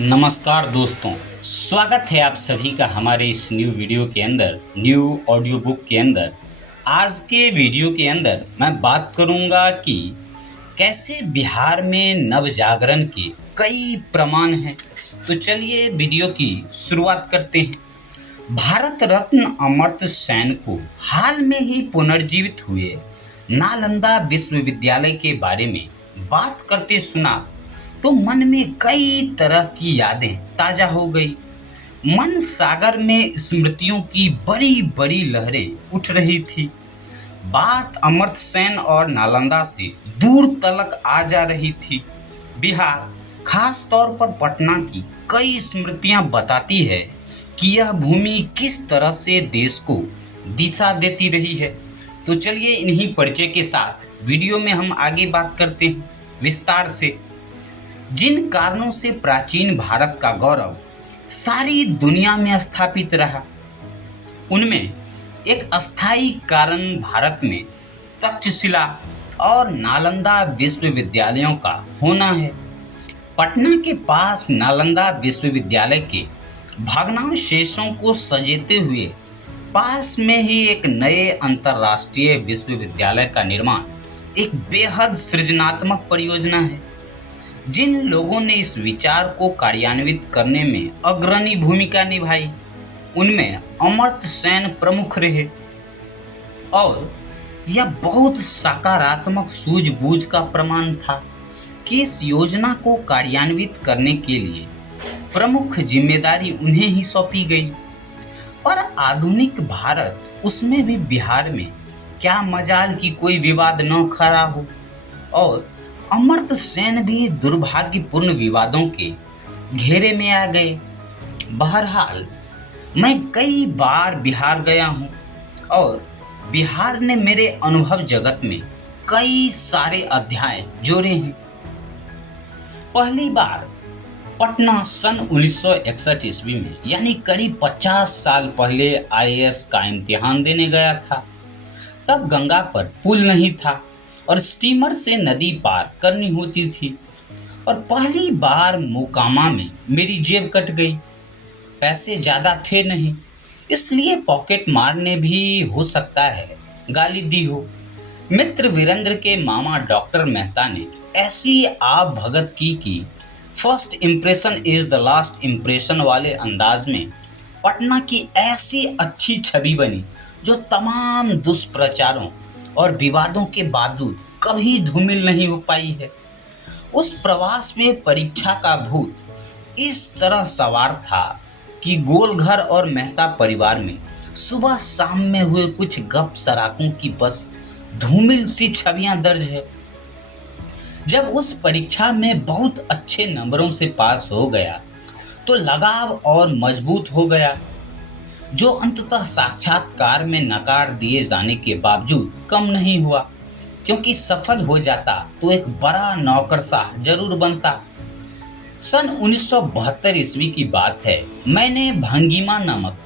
नमस्कार दोस्तों, स्वागत है आप सभी का हमारे इस न्यू वीडियो के अंदर, न्यू ऑडियो बुक के अंदर। आज के वीडियो के अंदर मैं बात करूंगा कि कैसे बिहार में नव जागरण के कई प्रमाण हैं। तो चलिए वीडियो की शुरुआत करते हैं। भारत रत्न अमर्त्य सेन को हाल में ही पुनर्जीवित हुए नालंदा विश्वविद्यालय के बारे में बात करते सुना तो मन में कई तरह की यादें ताजा हो गई। मन सागर में स्मृतियों की बड़ी बड़ी लहरें उठ रही थी। बात अमर्त्य सेन और नालंदा से दूर तलक आ जा रही थी। बिहार, खास तौर पर पटना की कई स्मृतियां बताती है कि यह भूमि किस तरह से देश को दिशा देती रही है। तो चलिए इन्हीं परिचय के साथ वीडियो में हम आगे बात करते हैं विस्तार से। जिन कारणों से प्राचीन भारत का गौरव सारी दुनिया में स्थापित रहा, उनमें एक अस्थायी कारण भारत में तक्षशिला और नालंदा विश्वविद्यालयों का होना है। पटना के पास नालंदा विश्वविद्यालय के भग्नावशेषों को सजेते हुए पास में ही एक नए अंतर्राष्ट्रीय विश्वविद्यालय का निर्माण एक बेहद सृजनात्मक परियोजना है। जिन लोगों ने इस विचार को कार्यान्वित करने में अग्रणी भूमिका निभाई, उनमें अमर्त्य सेन प्रमुख रहे और यह बहुत सकारात्मक सूझबूझ का प्रमाण था कि इस योजना को कार्यान्वित करने के लिए प्रमुख जिम्मेदारी उन्हें ही सौंपी गई। पर आधुनिक भारत, उसमें भी बिहार में क्या मजाल कि कोई विवाद न खड़ा हो और अमर्त्य सेन भी दुर्भाग्यपूर्ण विवादों के घेरे में आ गए। बहरहाल मैं कई बार बिहार गया हूँ और बिहार ने मेरे अनुभव जगत में कई सारे अध्याय जोड़े हैं। पहली बार पटना सन 1961 ईस्वी में, यानी करीब 50 साल पहले आईएएस का इम्तिहान देने गया था। तब गंगा पर पुल नहीं था और स्टीमर से नदी पार करनी होती थी और पहली बार मोकामा में मेरी जेब कट गई। पैसे ज़्यादा थे नहीं, इसलिए पॉकेट मार ने भी हो सकता है गाली दी हो। मित्र वीरेंद्र के मामा डॉक्टर मेहता ने ऐसी आप भगत की कि first impression is the last impression वाले अंदाज में पटना की ऐसी अच्छी छवि बनी जो तमाम दुष्प्रचारों और विवादों के बावजूद कभी धूमिल नहीं हो पाई है। उस प्रवास में परीक्षा का भूत इस तरह सवार था कि गोलघर और मेहता परिवार में सुबह शाम में हुए कुछ गप सराकों की बस धूमिल सी छवियां दर्ज है। जब उस परीक्षा में बहुत अच्छे नंबरों से पास हो गया तो लगाव और मजबूत हो गया, जो अंततः साक्षात्कार में नकार दिए जाने के बावजूद कम नहीं हुआ, क्योंकि सफल हो जाता तो एक बड़ा नौकरशाह जरूर बनता। सन 1972 ईस्वी की बात है। मैंने भंगिमा नामक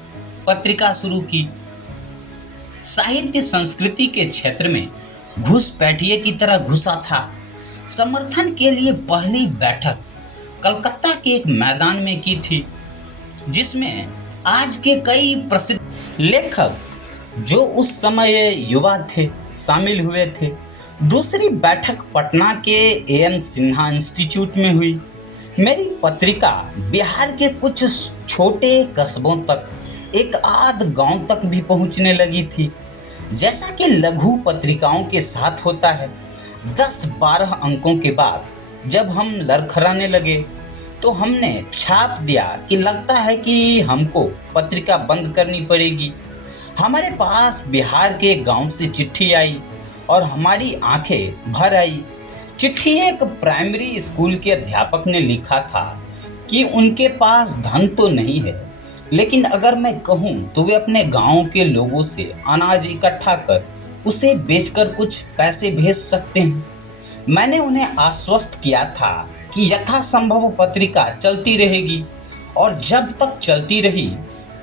पत्रिका शुरू की। साहित्य संस्कृति के क्षेत्र में घुसपैठिए की तरह घुसा था। समर्थन के लिए पहली बैठक कलकत्ता के एक मैदान में की थी, जिसमें आज के कई प्रसिद्ध लेखक जो उस समय युवा थे शामिल हुए थे। दूसरी बैठक पटना के एएन सिन्हा इंस्टीट्यूट में हुई। मेरी पत्रिका बिहार के कुछ छोटे कस्बों तक, एक आध गांव तक भी पहुंचने लगी थी। जैसा कि लघु पत्रिकाओं के साथ होता है, 10-12 अंकों के बाद जब हम लड़खड़ाने लगे तो हमने छाप दिया कि लगता है कि हमको पत्रिका बंद करनी पड़ेगी। हमारे पास बिहार के गांव से चिट्ठी आई और हमारी आंखें भर आई। चिट्ठी एक प्राइमरी स्कूल के अध्यापक ने लिखा था कि उनके पास धन तो नहीं है, लेकिन अगर मैं कहूँ तो वे अपने गांव के लोगों से अनाज इकट्ठा कर उसे बेचकर कुछ पैसे भेज सकते हैं। मैंने उन्हें आश्वस्त किया था कि यथासंभव पत्रिका चलती रहेगी और जब तक चलती रही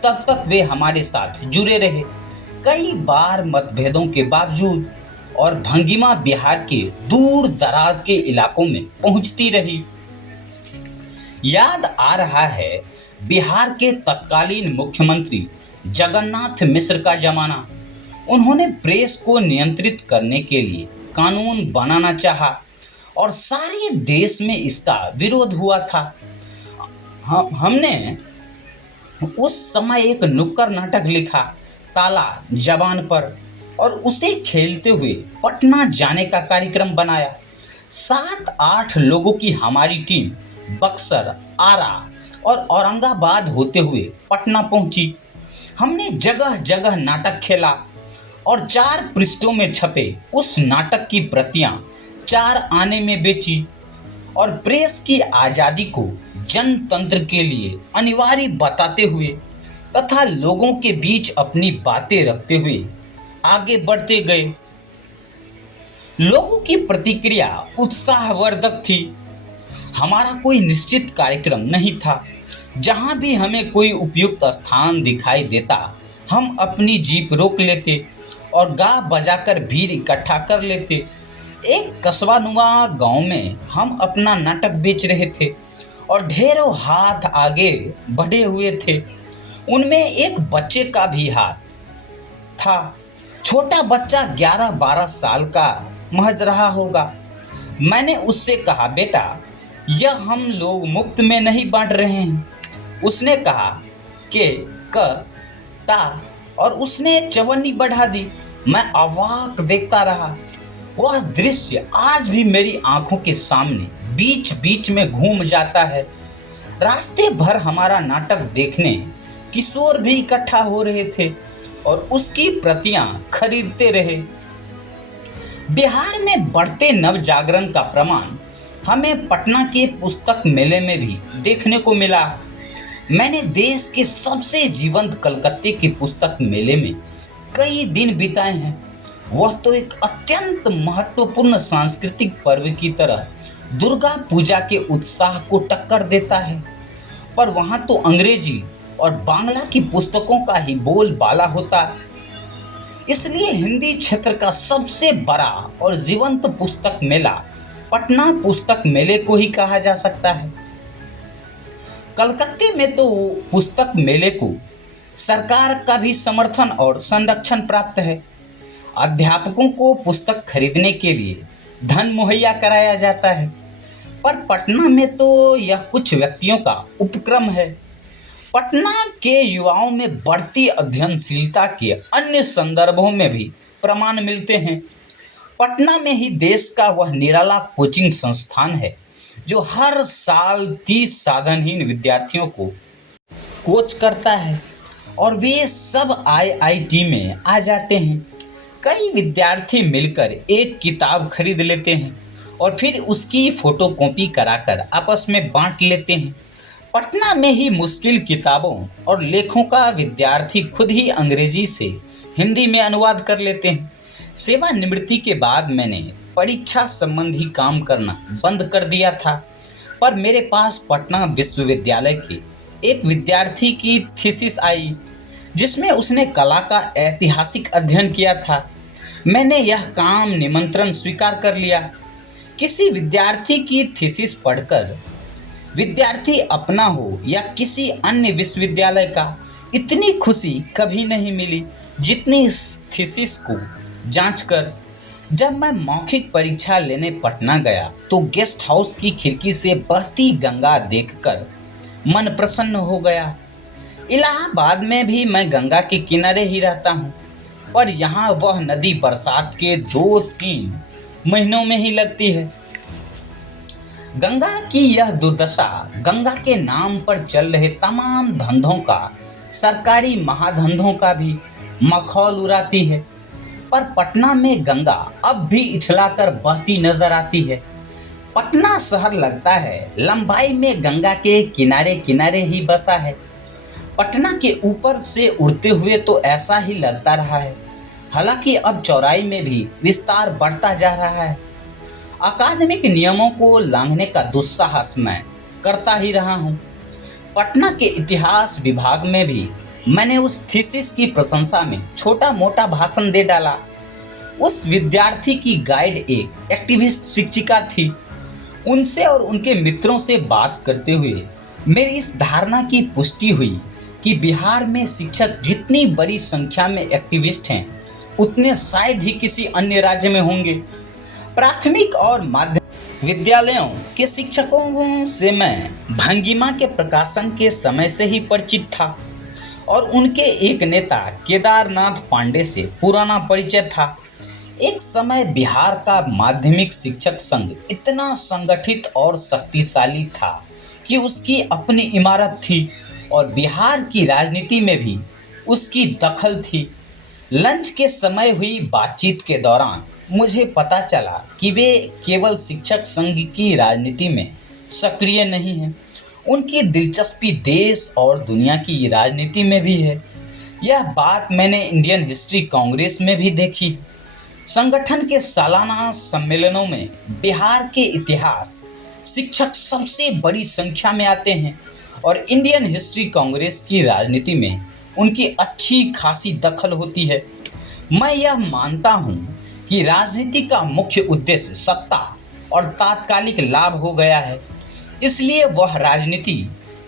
तब तक वे हमारे साथ जुड़े रहे। कई बार मतभेदों के बावजूद और भंगिमा बिहार के दूर दराज के इलाकों में पहुंचती रही। याद आ रहा है बिहार के तत्कालीन मुख्यमंत्री जगन्नाथ मिश्र का जमाना। उन्होंने प्रेस को नियंत्रित करने के लिए कानून बनाना चाहा और सारे देश में इसका विरोध हुआ था। हमने उस समय एक नुक्कड़ नाटक लिखा ताला जबान पर और उसे खेलते हुए पटना जाने का कार्यक्रम बनाया। 7-8 लोगों की हमारी टीम बक्सर, आरा और औरंगाबाद होते हुए पटना पहुंची। हमने जगह जगह नाटक खेला और 4 पृष्ठों में छपे उस नाटक की प्रतियां 4 आने में बेची और प्रेस की आज़ादी को जनतंत्र के लिए अनिवार्य बताते हुए तथा लोगों के बीच अपनी बातें रखते हुए आगे बढ़ते गए। लोगों की प्रतिक्रिया उत्साहवर्धक थी। हमारा कोई निश्चित कार्यक्रम नहीं था। जहां भी हमें कोई उपयुक्त स्थान दिखाई देता हम अपनी जीप रोक लेते और गा बजाकर भीड़ इकट्ठा कर लेते। एक कस्बानुमा गांव में हम अपना नाटक बेच रहे थे और ढेरों हाथ आगे बढ़े हुए थे। उनमें एक बच्चे का भी हाथ था। छोटा बच्चा 11-12 साल का महज रहा होगा। मैंने उससे कहा, बेटा यह हम लोग मुफ्त में नहीं बांट रहे हैं। उसने कहा के क ता और उसने चवन्नी बढ़ा दी। मैं अवाक देखता रहा। वह दृश्य आज भी मेरी आंखों के सामने बीच बीच में घूम जाता है। रास्ते भर हमारा नाटक देखने किशोर भी इकट्ठा हो रहे थे और उसकी प्रतियां खरीदते रहे। बिहार में बढ़ते नव जागरण का प्रमाण हमें पटना के पुस्तक मेले में भी देखने को मिला। मैंने देश के सबसे जीवंत कलकत्ते के पुस्तक मेले में कई दिन बिताए हैं। वह तो एक अत्यंत महत्वपूर्ण सांस्कृतिक पर्व की तरह दुर्गा पूजा के उत्साह को टक्कर देता है, पर वहाँ तो अंग्रेजी और बांग्ला की पुस्तकों का ही बोलबाला होता है। इसलिए हिंदी क्षेत्र का सबसे बड़ा और जीवंत पुस्तक मेला पटना पुस्तक मेले को ही कहा जा सकता है। कलकत्ते में तो पुस्तक मेले को सरकार का भी समर्थन और संरक्षण प्राप्त है। अध्यापकों को पुस्तक खरीदने के लिए धन मुहैया कराया जाता है, पर पटना में तो यह कुछ व्यक्तियों का उपक्रम है। पटना के युवाओं में बढ़ती अध्ययनशीलता के अन्य संदर्भों में भी प्रमाण मिलते हैं। पटना में ही देश का वह निराला कोचिंग संस्थान है जो हर साल 30 साधनहीन विद्यार्थियों को कोच करता है और वे सब IIT में आ जाते हैं। कई विद्यार्थी मिलकर एक किताब खरीद लेते हैं और फिर उसकी फोटोकॉपी कराकर आपस में बांट लेते हैं। पटना में ही मुश्किल किताबों और लेखों का विद्यार्थी खुद ही अंग्रेजी से हिंदी में अनुवाद कर लेते हैं। सेवानिवृत्ति के बाद मैंने परीक्षा संबंधी काम करना बंद कर दिया था, पर मेरे पास पटना विश्वविद्यालय के एक विद्यार्थी की थीसिस आई जिसमें उसने कला का ऐतिहासिक अध्ययन किया था। मैंने यह काम निमंत्रण स्वीकार कर लिया। किसी विद्यार्थी की थीसिस पढ़कर विद्यार्थी अपना हो या किसी अन्य विश्वविद्यालय का, इतनी खुशी कभी नहीं मिली जितनी इस थीसिस को जांचकर। जब मैं मौखिक परीक्षा लेने पटना गया तो गेस्ट हाउस की खिड़की से बहती गंगा देखकर मन प्रसन्न हो गया। इलाहाबाद में भी मैं गंगा के किनारे ही रहता हूँ, पर यहाँ वह नदी बरसात के 2-3 महीनों में ही लगती है। गंगा की यह दुर्दशा गंगा के नाम पर चल रहे तमाम धंधों का, सरकारी महाधंधों का भी मखौल उड़ाती है। पर पटना में गंगा अब भी इछलाकर बहती नजर आती है। पटना शहर लगता है लंबाई में गंगा के किनारे किनारे ही बसा है। पटना के ऊपर से उड़ते हुए तो ऐसा ही लगता रहा है। हालांकि अब चौड़ाई में भी विस्तार बढ़ता जा रहा है। अकादमिक नियमों को लांघने का दुस्साहस मैं करता ही रहा हूँ। पटना के इतिहास विभाग में भी मैंने उस थीसिस की प्रशंसा में छोटा मोटा भाषण दे डाला। उस विद्यार्थी की गाइड एक एक्टिविस्ट शिक्षिका थी। उनसे और उनके मित्रों से बात करते हुए मेरी इस धारणा की पुष्टि हुई कि बिहार में शिक्षक जितनी बड़ी संख्या में एक्टिविस्ट हैं उतने शायद ही किसी अन्य राज्य में होंगे। प्राथमिक और माध्यमिक विद्यालयों के शिक्षकों से मैं भंगिमा के प्रकाशन के समय से ही परिचित था और उनके एक नेता केदारनाथ पांडे से पुराना परिचय था। एक समय बिहार का माध्यमिक शिक्षक संघ इतना संगठित और शक्तिशाली था कि उसकी अपनी इमारत थी और बिहार की राजनीति में भी उसकी दखल थी। लंच के समय हुई बातचीत के दौरान मुझे पता चला कि वे केवल शिक्षक संघ की राजनीति में सक्रिय नहीं हैं, उनकी दिलचस्पी देश और दुनिया की राजनीति में भी है। यह बात मैंने इंडियन हिस्ट्री कांग्रेस में भी देखी। संगठन के सालाना सम्मेलनों में बिहार के इतिहास शिक्षक सबसे बड़ी संख्या में आते हैं और इंडियन हिस्ट्री कांग्रेस की राजनीति में उनकी अच्छी खासी दखल होती है। मैं यह मानता हूँ कि राजनीति का मुख्य उद्देश्य सत्ता और तात्कालिक लाभ हो गया है, इसलिए वह राजनीति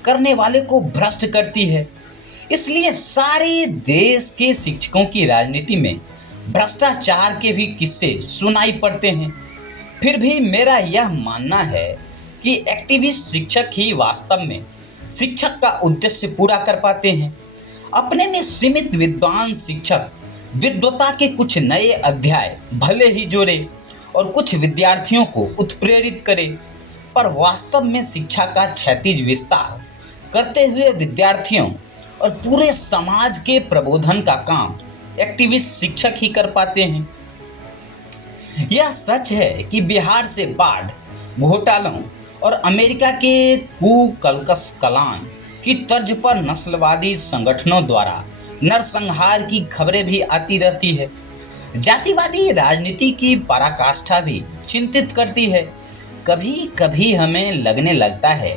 करने वाले को भ्रष्ट करती है। इसलिए सारे देश के शिक्षकों की राजनीति में भ्रष्टाचार के भी किस्से सुनाई पड़ते हैं। फिर भी मेरा यह मानना है कि एक्टिविस्ट शिक्षक ही वास्तव में शिक्षक का उद्देश्य पूरा कर पाते हैं। अपने में सीमित विद्वान शिक्षक विद्वता के कुछ नए अध्याय भले ही जोड़े और कुछ विद्यार्थियों को उत्प्रेरित करे, पर वास्तव में शिक्षा का क्षैतिज विस्तार करते हुए विद्यार्थियों और पूरे समाज के प्रबोधन का काम एक्टिविस्ट शिक्षक ही कर पाते हैं। यह सच है कि बिहार से बाढ़, घोटालों और अमेरिका के कू कलकस कलान की तर्ज पर नस्लवादी संगठनों द्वारा नरसंहार की खबरें भी आती रहती है। जातिवादी राजनीति की पराकाष्ठा भी चिंतित करती है। कभी कभी हमें लगने लगता है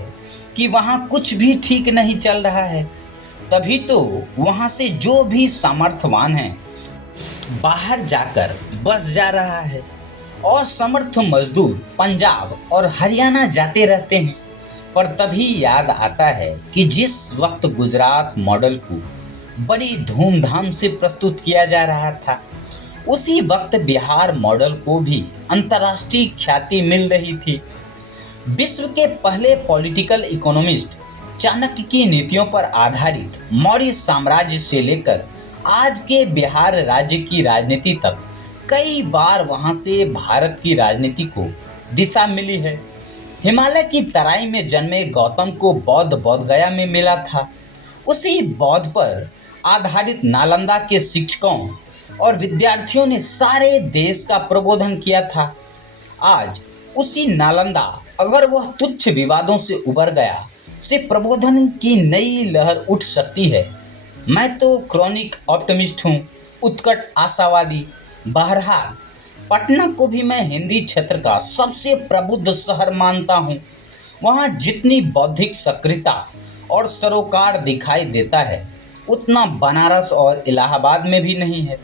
कि वहाँ कुछ भी ठीक नहीं चल रहा है, तभी तो वहाँ से जो भी सामर्थ्यवान है बाहर जाकर बस जा रहा है और समर्थ मजदूर पंजाब और हरियाणा जाते रहते हैं। पर तभी याद आता है कि जिस वक्त गुजरात मॉडल को बड़ी धूमधाम से प्रस्तुत किया जा रहा था, उसी वक्त बिहार मॉडल को भी अंतर्राष्ट्रीय ख्याति मिल रही थी। विश्व के पहले पॉलिटिकल इकोनॉमिस्ट चाणक्य की नीतियों पर आधारित मौर्य साम्राज्य से लेकर आज के बिहार राज्य की राजनीति तक कई बार वहां से भारत की राजनीति को दिशा मिली है। हिमालय की तराई में जन्मे गौतम को बौद्ध बोधगया में मिला था। उसी बौद्ध पर आधारित नालंदा के शिक्षकों और विद्यार्थियों ने सारे देश का प्रबोधन किया था। आज उसी नालंदा अगर वह तुच्छ विवादों से उबर गया से प्रबोधन की नई लहर उठ सकती है। मैं तो क्रॉनिक ऑप्टिमिस्ट हूँ, उत्कट आशावादी। बहरहाल पटना को भी मैं हिंदी क्षेत्र का सबसे प्रबुद्ध शहर मानता हूँ। वहाँ जितनी बौद्धिक सक्रियता और सरोकार दिखाई देता है उतना बनारस और इलाहाबाद में भी नहीं है।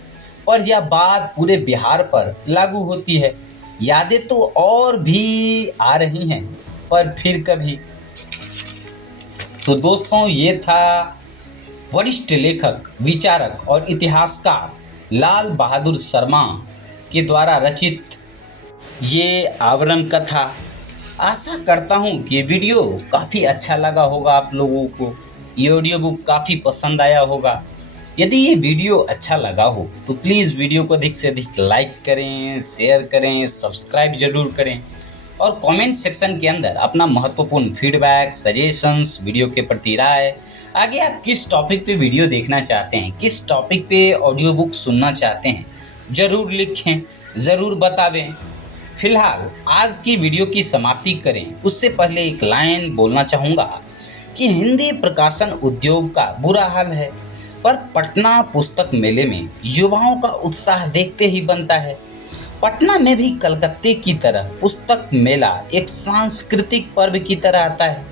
पर यह बात पूरे बिहार पर लागू होती है। यादें तो और भी आ रही हैं, पर फिर कभी। तो दोस्तों, ये था वरिष्ठ लेखक, विचारक और इतिहासकार लाल बहादुर शर्मा के द्वारा रचित ये आवरण कथा। आशा करता हूँ कि वीडियो काफ़ी अच्छा लगा होगा आप लोगों को, ये ऑडियो बुक काफ़ी पसंद आया होगा। यदि ये वीडियो अच्छा लगा हो तो प्लीज़ वीडियो को अधिक से अधिक लाइक करें, शेयर करें, सब्सक्राइब जरूर करें और कमेंट सेक्शन के अंदर अपना महत्वपूर्ण फीडबैक, सजेशंस, वीडियो के प्रति राय, आगे आप किस टॉपिक पे वीडियो देखना चाहते हैं, किस टॉपिक पे ऑडियो बुक सुनना चाहते हैं, ज़रूर लिखें, ज़रूर बतावें। फिलहाल आज की वीडियो की समाप्ति करें उससे पहले एक लाइन बोलना चाहूँगा कि हिंदी प्रकाशन उद्योग का बुरा हाल है, पर पटना पुस्तक मेले में युवाओं का उत्साह देखते ही बनता है। पटना में भी कलकत्ते की तरह पुस्तक मेला एक सांस्कृतिक पर्व की तरह आता है।